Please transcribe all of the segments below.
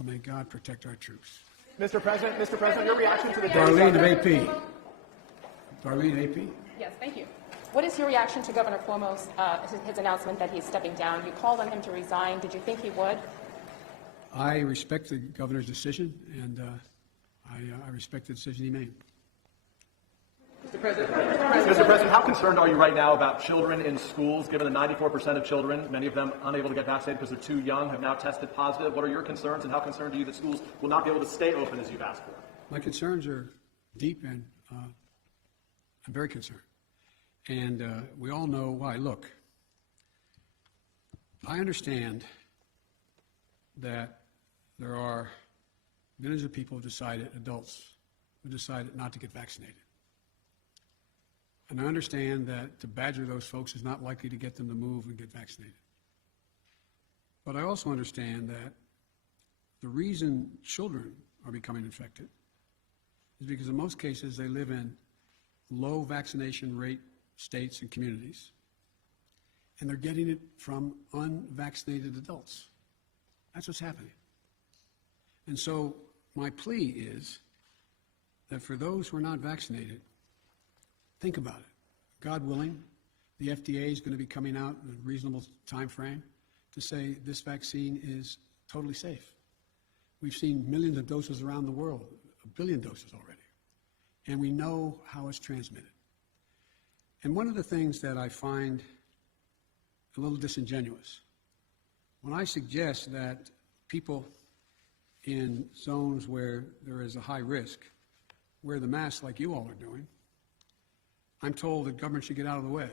May God protect our troops. Mr. President, your reaction to the Darlene of AP. Darlene, AP. Yes, thank you. What is your reaction to Governor Cuomo's his announcement that he's stepping down? You called on him to resign. Did you think he would? I respect the governor's decision, and I respect the decision he made. Mr. President, how concerned are you right now about children in schools, given that 94% of children, many of them unable to get vaccinated because they're too young, have now tested positive? What are your concerns, and how concerned are you that schools will not be able to stay open as you've asked for? My concerns are deep, and I'm very concerned. And we all know why. Look, I understand that there are millions of people who decided, adults, who decided not to get vaccinated. And I understand that to badger those folks is not likely to get them to move and get vaccinated. But I also understand that the reason children are becoming infected is because in most cases they live in low vaccination rate states and communities, and they're getting it from unvaccinated adults. That's what's happening. And so my plea is that for those who are not vaccinated, think about it. God willing, the FDA is going to be coming out in a reasonable time frame to say this vaccine is totally safe. We've seen millions of doses around the world, 1 billion doses already, and we know how it's transmitted. And one of the things that I find a little disingenuous, when I suggest that people in zones where there is a high risk wear the mask like you all are doing, I'm told that government should get out of the way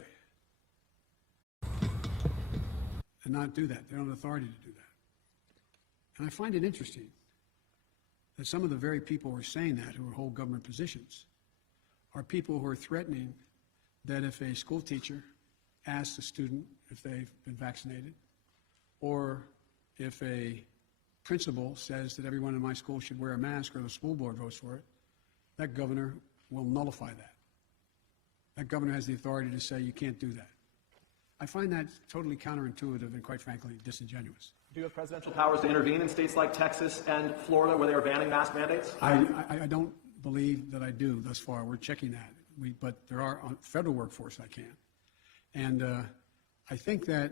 and not do that. They don't have authority to do that. And I find it interesting that some of the very people who are saying that, who hold government positions, are people who are threatening that if a school teacher asks a student if they've been vaccinated, or if a principal says that everyone in my school should wear a mask or the school board votes for it, that governor will nullify that. That governor has the authority to say you can't do that. I find that totally counterintuitive and, quite frankly, disingenuous. Do you have presidential powers to intervene in states like Texas and Florida where they are banning mask mandates? I don't believe that I do thus far. We're checking that. But there are on federal workforce I can. And I think that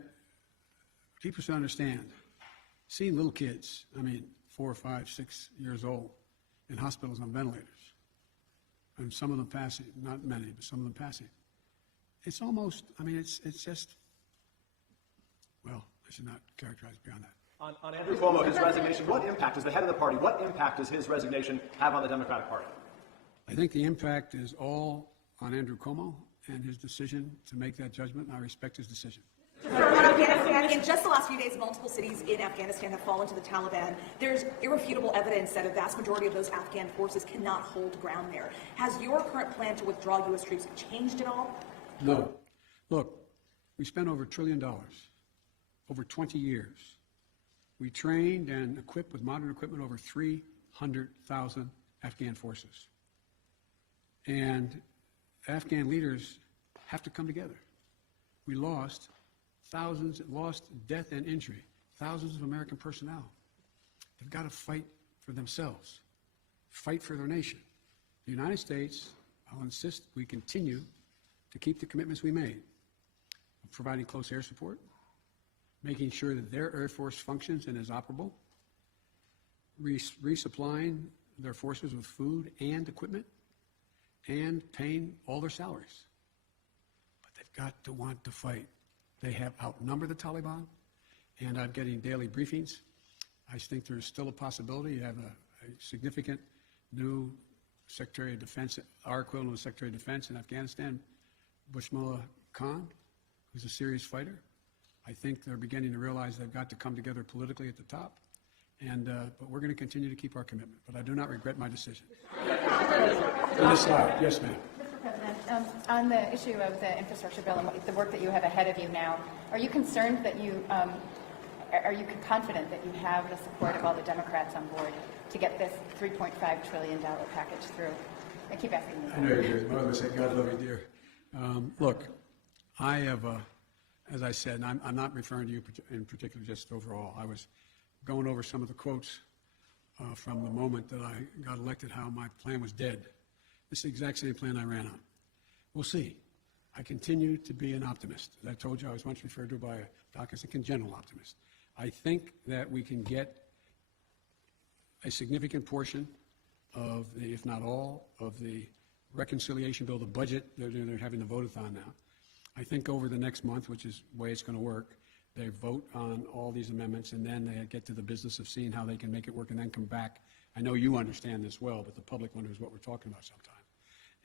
people should understand, seeing little kids, 4, 5, 6 years old, in hospitals on ventilators, and some of them passing, not many, but some of them passing. It's almost, it's just, well, I should not characterize beyond that. On Andrew Cuomo, his resignation, what impact, as the head of the party, what impact does his resignation have on the Democratic Party? I think the impact is all on Andrew Cuomo and his decision to make that judgment, and I respect his decision. In just the last few days, multiple cities in Afghanistan have fallen to the Taliban. There's irrefutable evidence that a vast majority of those Afghan forces cannot hold ground there. Has your current plan to withdraw U.S. troops changed at all? No. Look, we spent over $1 trillion over 20 years. We trained and equipped with modern equipment over 300,000 Afghan forces. And Afghan leaders have to come together. We lost death and injury, thousands of American personnel. They've got to fight for themselves, fight for their nation. The United States, I'll insist we continue to keep the commitments we made, of providing close air support, making sure that their Air Force functions and is operable, resupplying their forces with food and equipment, and paying all their salaries. But they've got to want to fight. They have outnumbered the Taliban, and I'm getting daily briefings. I think there's still a possibility. You have a significant new Secretary of Defense, our equivalent of Secretary of Defense in Afghanistan, Bushmullah Khan, who's a serious fighter. I think they're beginning to realize they've got to come together politically at the top, and but we're going to continue to keep our commitment. But I do not regret my decision. Yes, ma'am. Mr. President, on the issue of the infrastructure bill and the work that you have ahead of you now, are you concerned that are you confident that you have the support of all the Democrats on board to get this $3.5 trillion package through? I keep asking you. I know you're here. I was going to say, God love you, dear. Look, I have, as I said, and I'm not referring to you in particular, just overall. I was going over some of the quotes from the moment that I got elected how my plan was dead. This is the exact same plan I ran on. We'll see. I continue to be an optimist. As I told you, I was once referred to by a doctor as a congenital optimist. I think that we can get a significant portion of the, if not all, of the reconciliation bill, the budget they're having to vote on now. I think over the next month, which is the way it's going to work, they vote on all these amendments, and then they get to the business of seeing how they can make it work and then come back. I know you understand this well, but the public wonders what we're talking about sometimes,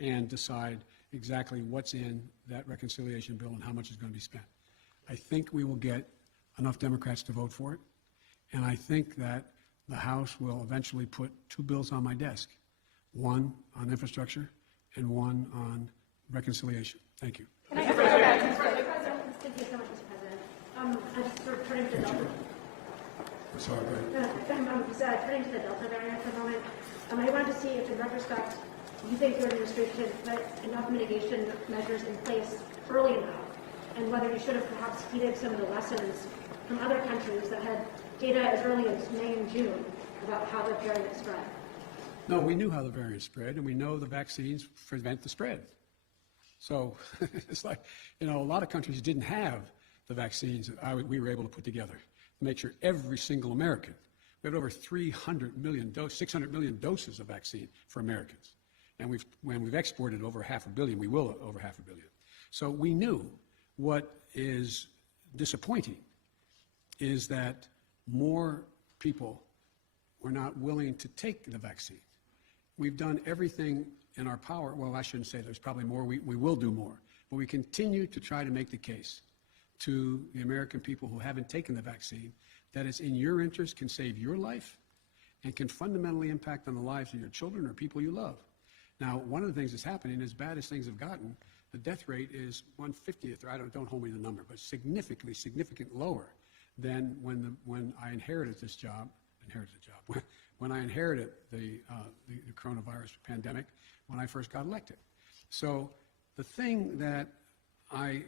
and decide exactly what's in that reconciliation bill and how much is going to be spent. I think we will get enough Democrats to vote for it, and I think that the House will eventually put two bills on my desk, one on infrastructure and one on reconciliation. Thank you. Thank you so much, Mr. President. I'm just sort of turning to the Delta. Sorry, go ahead. I'm just turning to the Delta variant for a moment. I wanted to see if, in retrospect, you think your administration put enough mitigation measures in place early enough, and whether you should have perhaps heeded some of the lessons from other countries that had data as early as May and June about how the variant spread. No, we knew how the variant spread, and we know the vaccines prevent the spread. So it's like, you know, a lot of countries didn't have the vaccines that we were able to put together to make sure every single American, we had over 300 million 600 million doses of vaccine for Americans. And when we've exported over 500 million, we will over 500 million. So we knew what is disappointing is that more people were not willing to take the vaccine. We've done everything in our power. Well, I shouldn't say there's probably more. We will do more. But we continue to try to make the case to the American people who haven't taken the vaccine that it's in your interest, can save your life, and can fundamentally impact on the lives of your children or people you love. Now, one of the things that's happening, as bad as things have gotten, the death rate is 1/50th, or don't hold me to the number, but significantly lower than when I inherited this job. When I inherited the coronavirus pandemic, when I first got elected. So the thing that I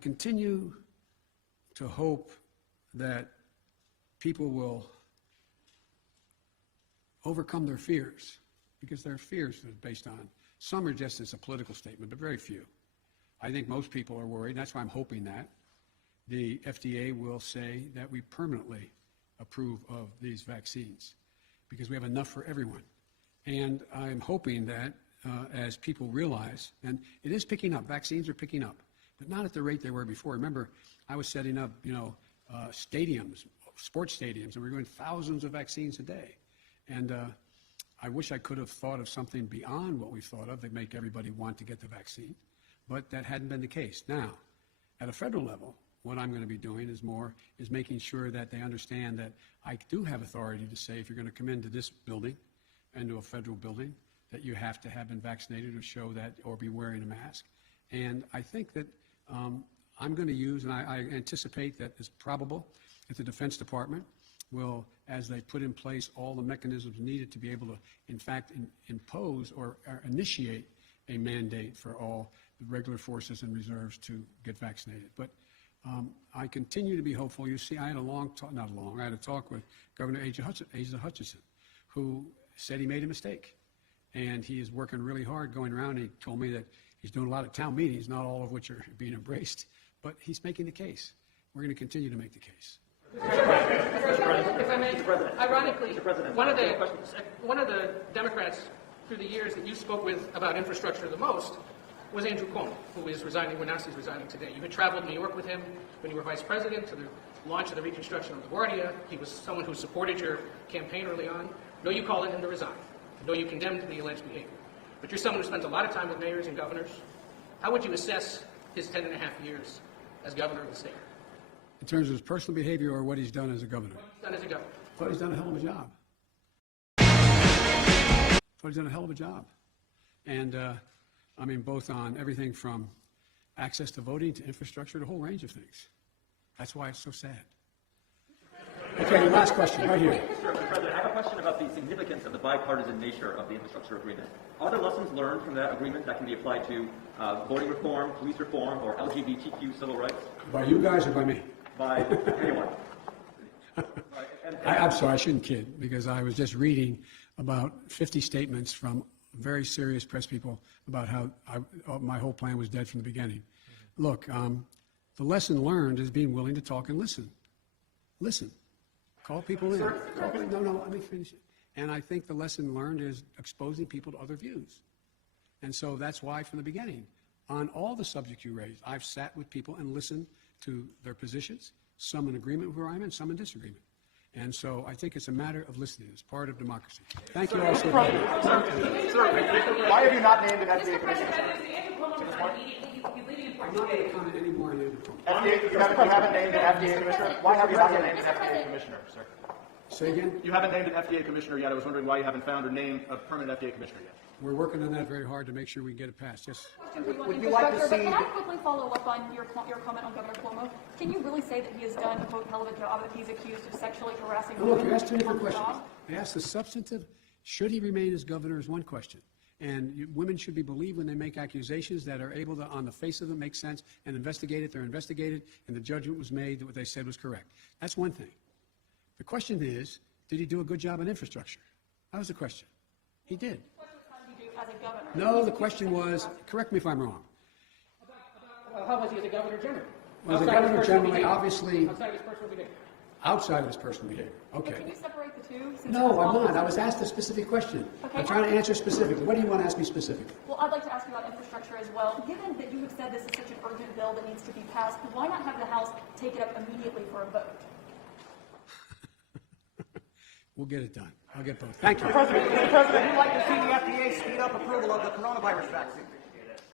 continue to hope that people will overcome their fears, because their fears are based on, some are just as a political statement, but very few. I think most people are worried, and that's why I'm hoping that the FDA will say that we permanently approve of these vaccines, because we have enough for everyone. And I'm hoping that as people realize, and it is picking up, vaccines are picking up, but not at the rate they were before. Remember, I was setting up, stadiums, sports stadiums, and we were doing thousands of vaccines a day. And I wish I could have thought of something beyond what we've thought of that make everybody want to get the vaccine, but that hadn't been the case. Now, at a federal level, what I'm going to be doing is making sure that they understand that I do have authority to say, if you're going to come into this building, into a federal building, that you have to have been vaccinated or show that, or be wearing a mask. And I think that I'm going to use, and I anticipate that it's probable that the Defense Department will, as they put in place all the mechanisms needed to be able to, in fact, impose or initiate a mandate for all the regular forces and reserves to get vaccinated. But I continue to be hopeful. You see, I had I had a talk with Governor Asa Hutchinson, who said he made a mistake. And he is working really hard going around. He told me that he's doing a lot of town meetings, not all of which are being embraced, but he's making the case. We're going to continue to make the case. If I may, ironically, one of the Democrats through the years that you spoke with about infrastructure the most was Andrew Cuomo, who is resigning, when he's resigning today. You had traveled to New York with him when you were vice president to the launch of the reconstruction of LaGuardia. He was someone who supported your campaign early on. No, you called on him to resign. No, you condemned the alleged behavior. But you're someone who spent a lot of time with mayors and governors. How would you assess his 10.5 years as governor of the state? In terms of his personal behavior or what he's done as a governor? What he's done as a governor. I thought he's done a hell of a job. And, both on everything from access to voting to infrastructure, to a whole range of things. That's why it's so sad. Okay, last question, right here. Sure, Mr. President, I have a question about the significance of the bipartisan nature of the infrastructure agreement. Are there lessons learned from that agreement that can be applied to voting reform, police reform, or LGBTQ civil rights? By you guys or by me? by anyone. I'm sorry, I shouldn't kid, because I was just reading about 50 statements from very serious press people about how my whole plan was dead from the beginning. Look, the lesson learned is being willing to talk and listen. Listen. Call people in. No, let me finish it. And I think the lesson learned is exposing people to other views. And so that's why, from the beginning, on all the subjects you raised, I've sat with people and listened to their positions, some in agreement with where I'm in, some in disagreement. And so I think it's a matter of listening. It's part of democracy. Thank you all so much. Sir, why have you not named an FDA commissioner? I'm not going to comment anymore on Andrew Cuomo. You haven't named an FDA commissioner? Why have you not named an FDA commissioner, sir? Say again? You haven't named an FDA commissioner yet. I was wondering why you haven't found or named a permanent FDA commissioner yet. We're working on that very hard to make sure we can get it passed. Yes. Would you like to see? Can I quickly follow up on your comment on Governor Cuomo? Can you really say that he has done a quote hell of a job, that he's accused of sexually harassing women? Look, you asked two different on the questions. job? I asked the substantive, should he remain as governor, is one question. And women should be believed when they make accusations that are able to, on the face of them, make sense and investigate it. They're investigated, and the judgment was made that what they said was correct. That's one thing. The question is, did he do a good job on infrastructure? That was the question. He did. As a governor. No, the question was, correct me if I'm wrong. How was he as a governor general? Was the Outside of his governor personal generally, behavior. obviously, Outside of his personal behavior. outside of his personal behavior? Okay. Can you separate the two? since No, it's I'm all- not. I was asked a specific question. Okay. I'm trying to answer specifically. What do you want to ask me specifically? Well, I'd like to ask you about infrastructure as well. Given that you have said this is such an urgent bill that needs to be passed, why not have the House take it up immediately for a vote? We'll get it done. I'll get both. Thank you. Mr. President, would you like to see the FDA speed up approval of the coronavirus vaccine?